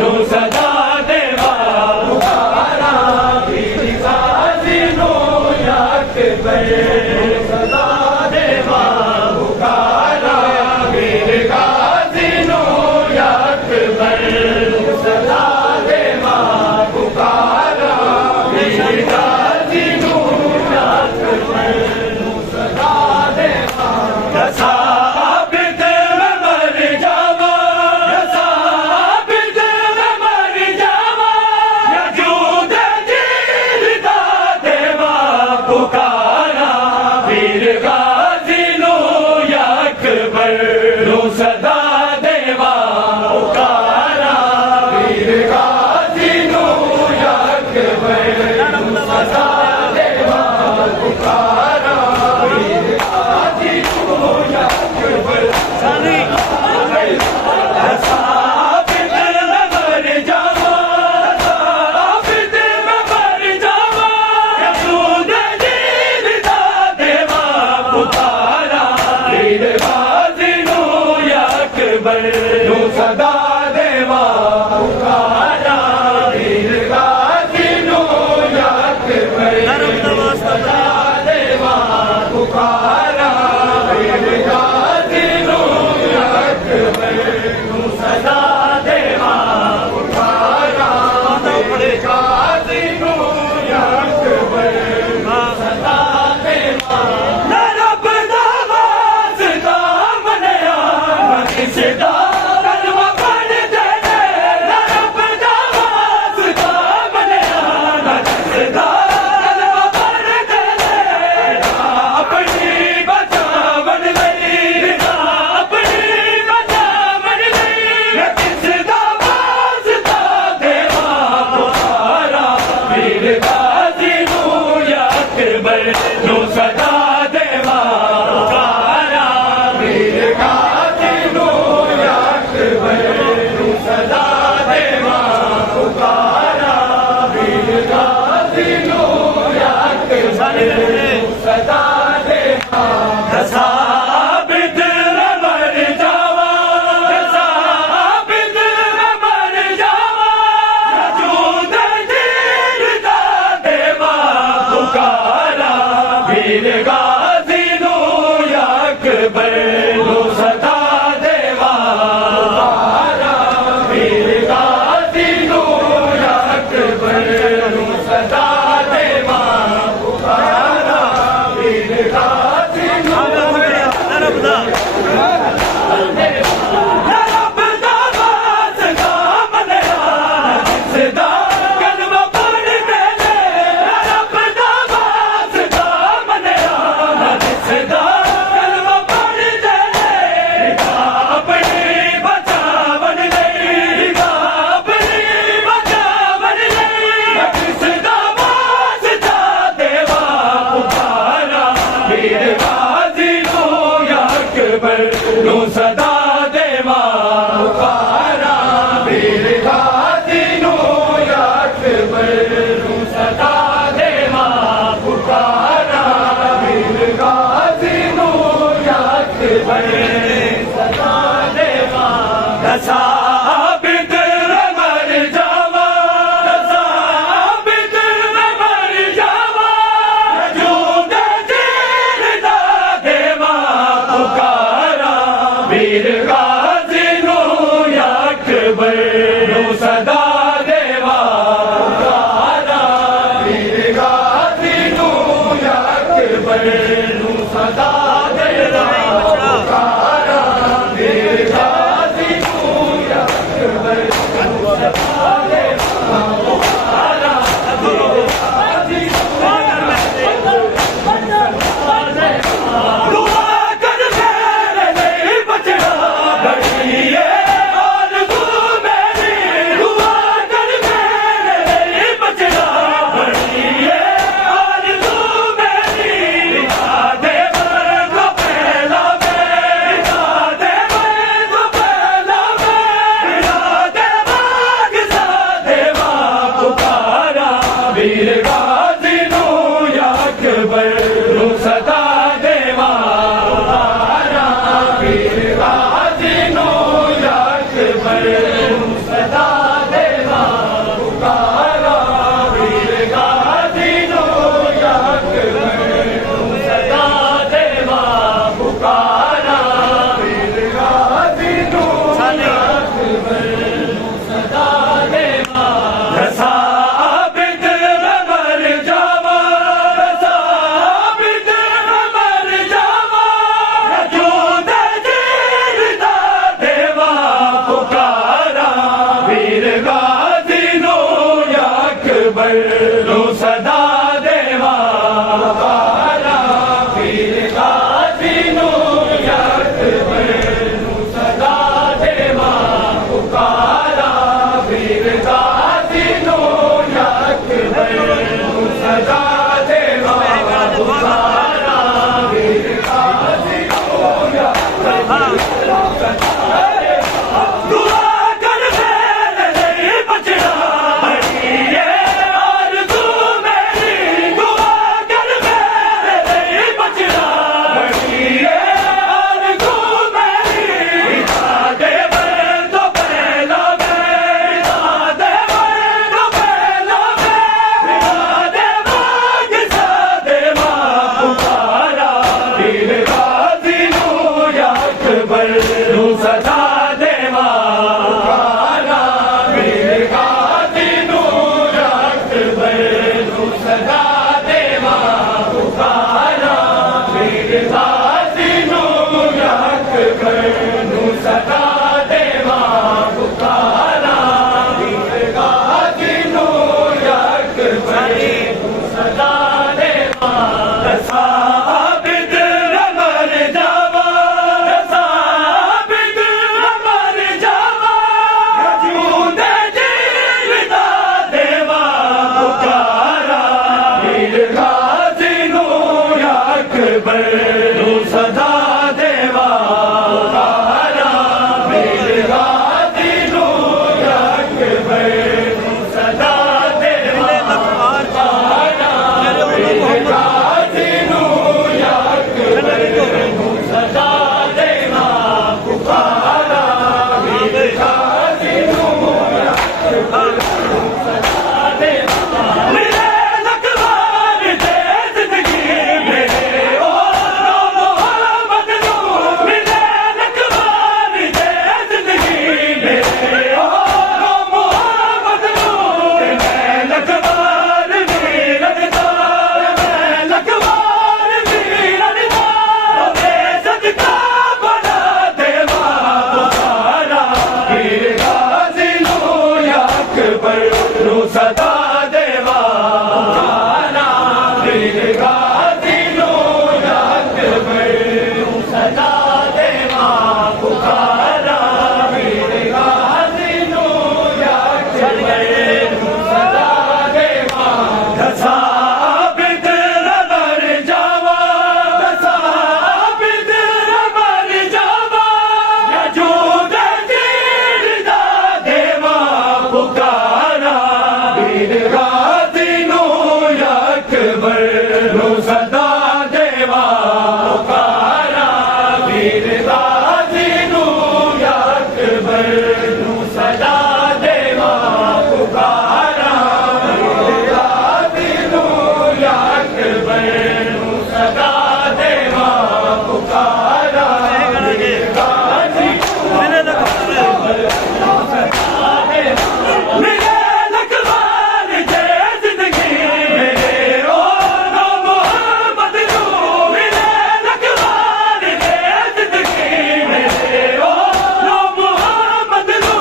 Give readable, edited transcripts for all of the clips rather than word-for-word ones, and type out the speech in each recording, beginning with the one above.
no सदा देवा पुकारा वीर गाजी नो अकबर सदा देवा पुकारा वीर गाजी नो अकबर सदा देवा पुकारा वीर गाजी नो अकबर सदा देवा साबित में मर जावा साबित में मर जावा यजूद जीता देवा पुकारा वीर गाजी नो अकबर नो सदा देवा पुकारा सदा देवा पुकारा वीर गाजी नो अकबर सदा देवा पुकारा वीर गाजी नो अकबर सदा देवा दसाबिद रबर जावा दसाबिद रबर जावा यजूद जीरदा देवा पुकारा वीर गाजी नो अकबर नो सदा देवा पुकारा वीर गाजी नो अकबर नो सदा देवा पुकारा वीर गाजी नो अकबर नो सदा देवा पुकारा वीर गाजी मिले लखवार जे जिंदगी मेरे ओ नो मोहम्मद नू मिले लखवार जे जिंदगी मेरे ओ नो मोहम्मद नू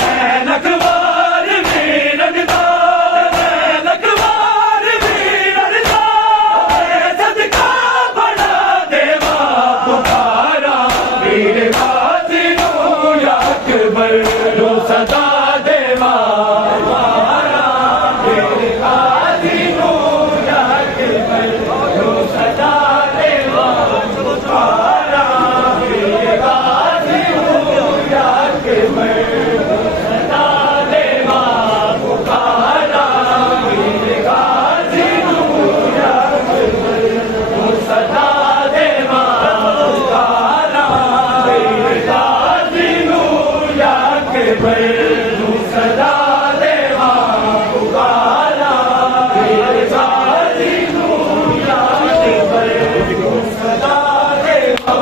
मैं लखवार भी रखदा मैं लखवार भी रखदा सदका बड़ा देवा पुकारा वीर गाजी नो अकबर नो सदा देवा पुकारा वीर गाजी नो अकबर नो सदा देवा पुकारा वीर गाजी नो अकबर नो सदा देवा पुकारा वीर गाजी नो अकबर नो सदा देवा पुकारा वीर गाजी नो अकबर नो सदा देवा पुकारा वीर गाजी नो अकबर नो सदा देवा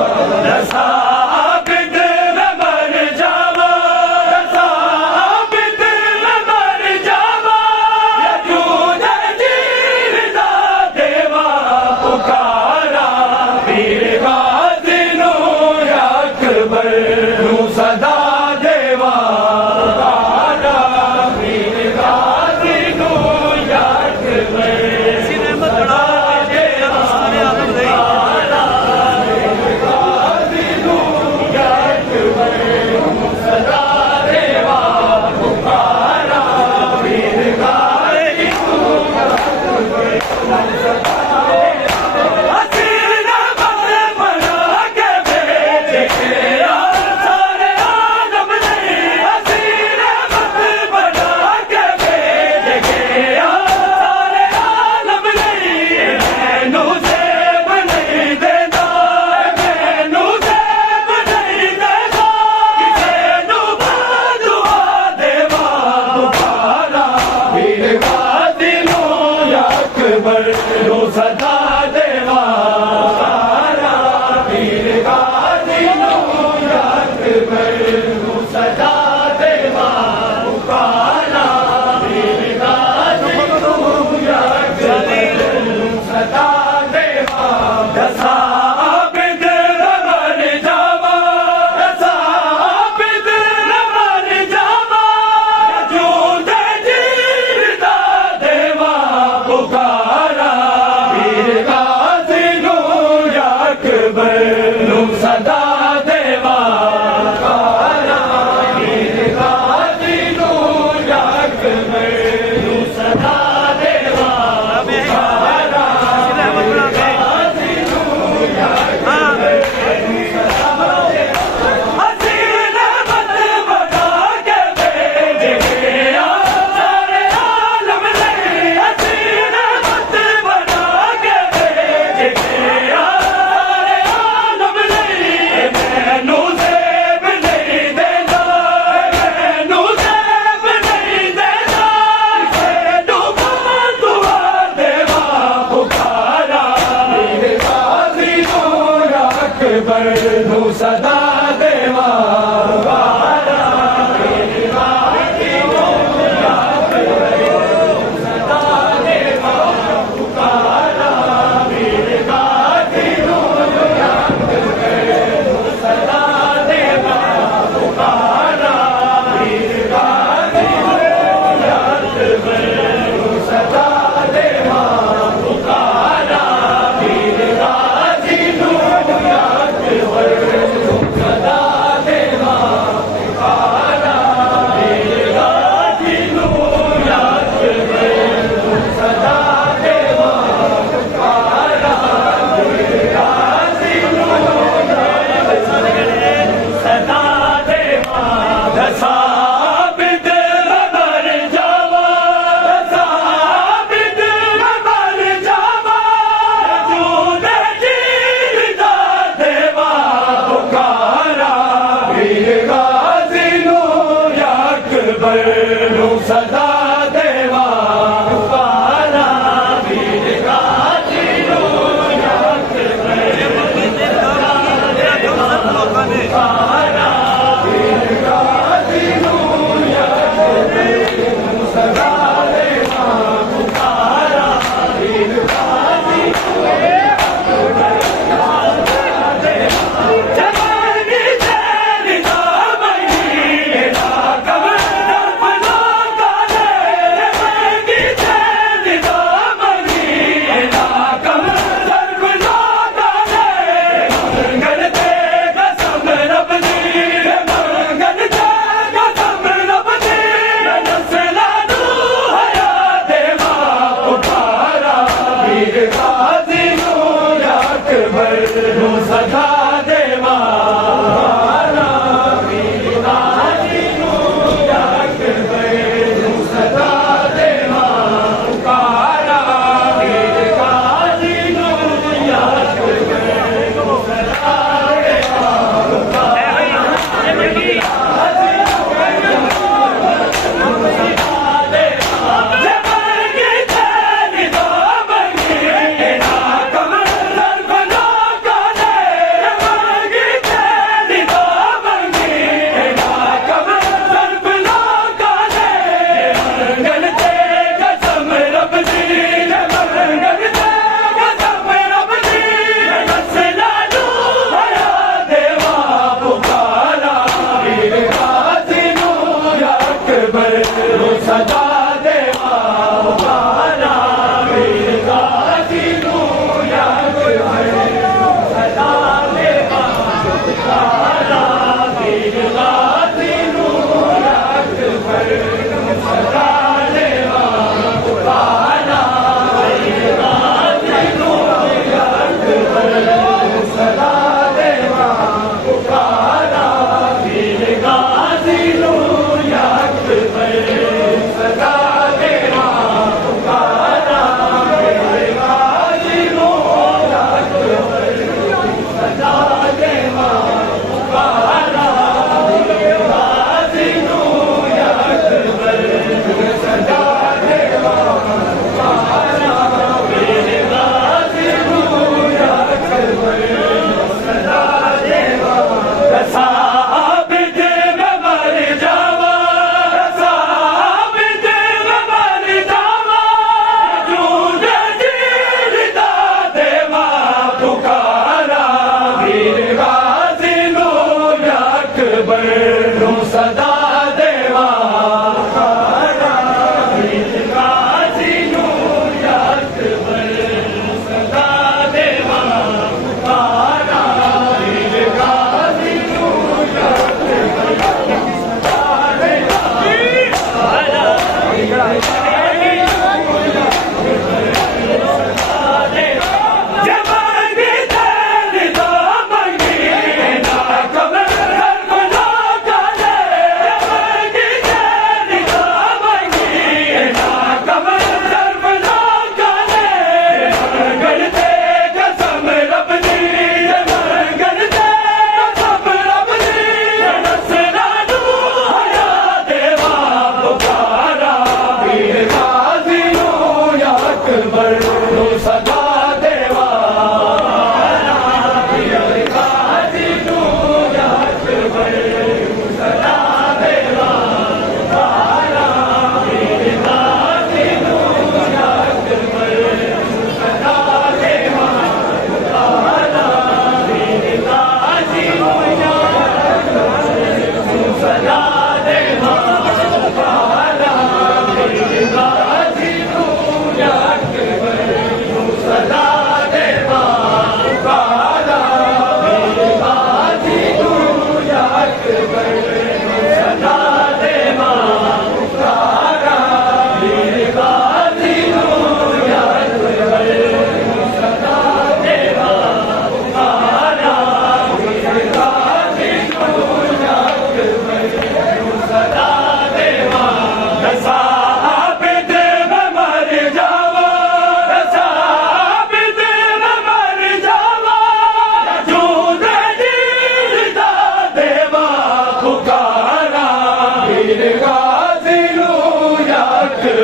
दसाबिद रबर जावा दसाबिद रबर जावा यजूद जीरदा देवा पुकारा वीर गाजी नो अकबर नो सदा देवा पुकारा वीर गाजी नो अकबर सदा देवा पुकारा वीर गाजी नो अकबर सदा देवा पुकारा वीर गाजी नो अकबर हसीना बदले बना के भेज के सारे आलम नहीं हसीना बदले बना के भेज के सारे आलम नहीं मैनू सेब नहीं देता मैनू सेब नहीं देता किसे नू दुआ देवा पुकारा वीर गाजी नो अकबर नो सदा देवा पुकारा वीर गाजी नो अकबर नो सदा देवा पुकारा वीर गाजी नो अकबर नो सदा देवा दसाबिद रबर जावा दसाबिद रबर जावा यजूद जीरदा देवा पुकारा वीर गाजी नो अकबर नो सदा देवा पुकारा वीर गाजी नो अकबर नो सदा देवा पुकारा वीर गाजी नो अकबर हसीना बदले बना के भेज गया सारे आलम नहीं हसीना बदले बना के भेज गया सारे आलम नहीं मैनू सेब नहीं देता मैनू सेब नहीं देता किसे नू नूं सदा देवा पुकारा वीर गाजी नूं याद पुकारा वीर गाजी नूं याद नूं सदा देवा पुकारा वीर गाजी जवानी तेरी दामनी ना कमर दर्पना काले जवानी तेरी दामनी ना कमर दर्पना काले मंगल ते कसम रब दी मंगल ते कसम रब दी नस्ला नू हया देवा पुकारा वीर गाजी नू अकबर नू सदा देवा पुकारा वीर गाजी नू अकबर नू सदा देवा पुकारा वीर गाजी नू अकबर नू सदा देवा जवानी तेरी दामनी ना कमर दर्पना काले जवानी तेरी दामनी ना कमर दर्पना काले मंगल ते कसम रब दी मंगल ते कसम रब दी नस्ला नू हया देवा पुकारा वीर गाजी नू अकबर नू सदा देवा पुकारा वीर गाजी नू अकबर नू सदा देवा पुकारा वीर गाजी नू अकबर नू सदा देवा पुकारा वीर गाजी नू अकबर नू सदा देवा पुकारा वीर गाजी नू अकबर सदा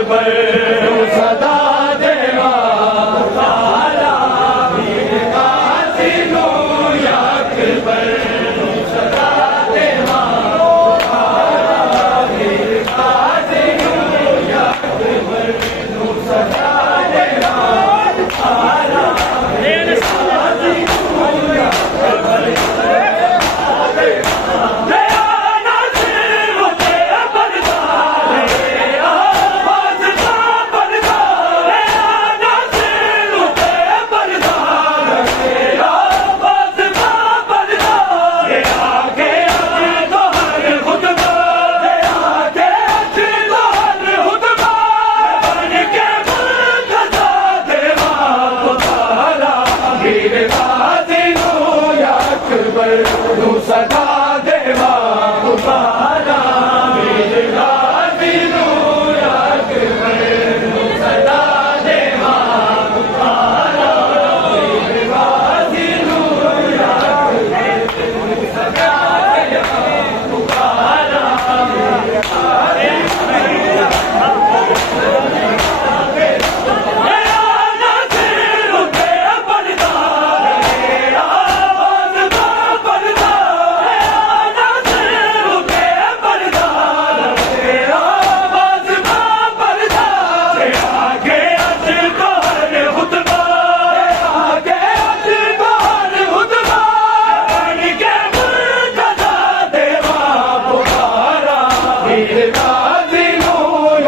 अकबर सदा देवा पुकारा वीर गाजी नो अकबर सदा देवा पुकारा वीर गाजी नो अकबर सदा देवा पुकारा वीर गाजी नो अकबर सदा देवा पुकारा वीर गाजी नो अकबर सदा देवा पुकारा वीर गाजी नो अकबर सदा देवा पुकारा सदा देवा पुकारा वीर गाजी नो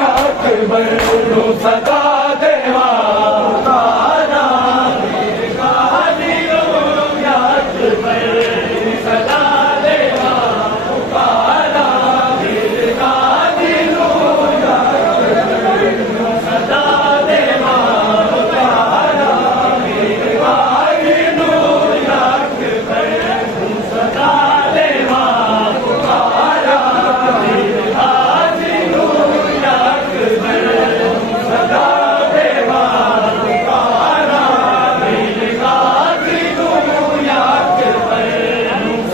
अकबर सदा देवा पुकारा वीर गाजी नो अकबर सदा देवा पुकारा वीर गाजी नो अकबर सदा देवा पुकारा वीर गाजी नो अकबर सदा देवा पुकारा वीर गाजी नो अकबर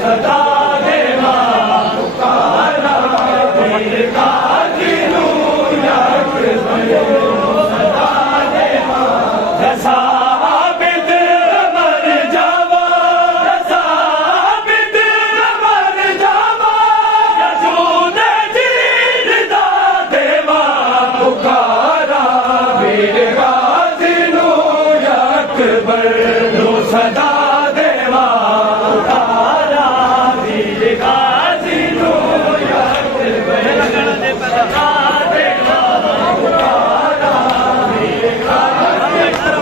सदा देवा पुकारा वीर गाजी नो अकबर सदा देवा साबित मर जावा साबित मर जावा यजूद जीदा देवा पुकारा वीर गाजी नो अकबर सदा देवा पुकारा वीर गाजी नो अकबर सदा देवा पुकारा वीर गाजी नो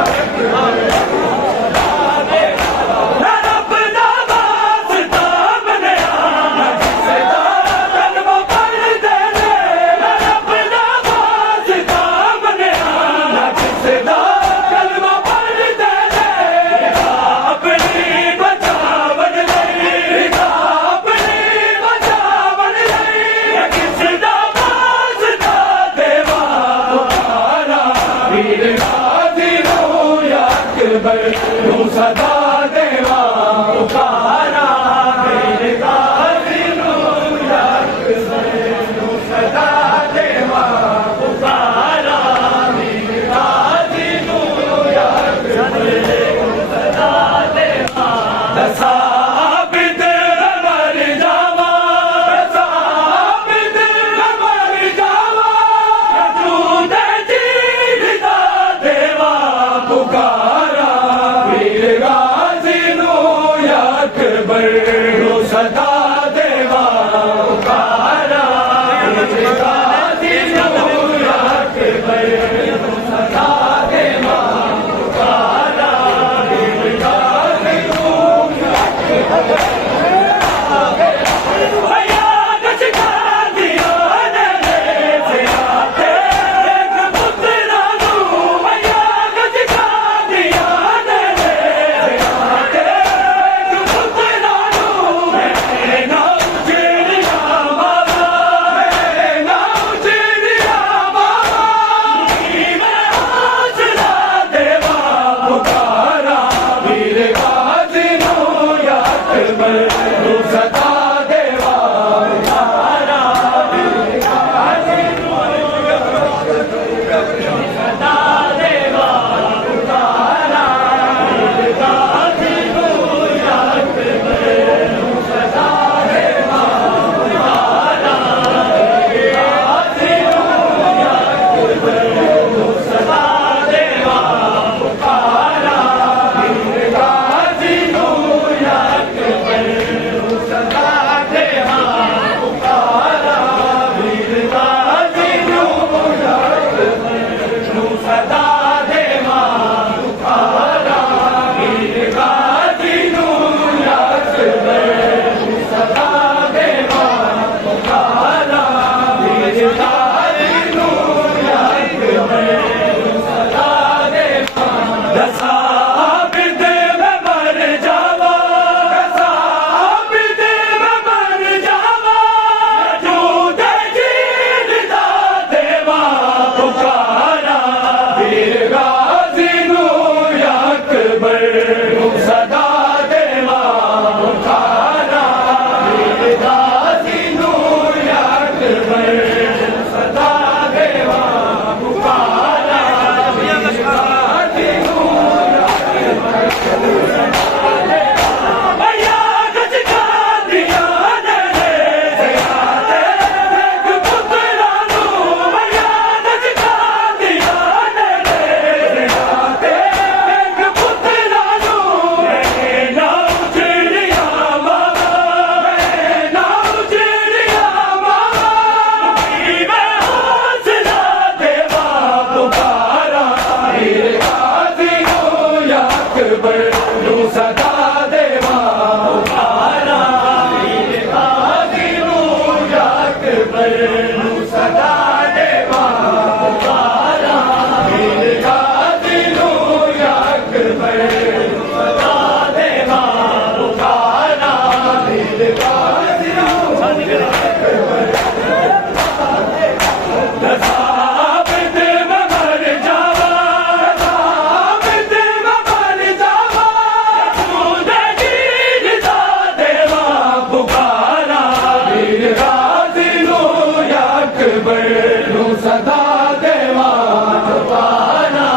अकबर रब दा वास्ता बनया सदा कलमा पढ़ दे रब दा वास्ता बनया सदा कलमा पढ़ दे अपनी बचावन लई अपनी बचावन लई किस दा वास्ता देवा पुकारा वीर गाजी नो अकबर सदा देवा पुकारा वीर गाजी नो अकबर सदा देवा पुकारा वीर गाजी नो अकबर सदा देवा साबित मर जावा साबित मर जावा यजूद जीदा देवा पुकारा वीर गाजी ਨੂੰ ਸਦਾ ਦੇਵਾ ਜਵਾਨਾ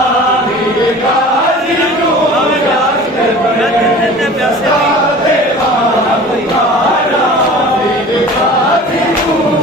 ਵੀਰ ਗਾਜ਼ੀ ਨੂੰ ਯਾਦ ਕਰਦੇ ਸਦਾ ਦੇਵਾ ਜਵਾਨਾ ਵੀਰ ਗਾਜ਼ੀ ਨੂੰ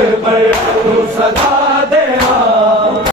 अकबर तू सदा दे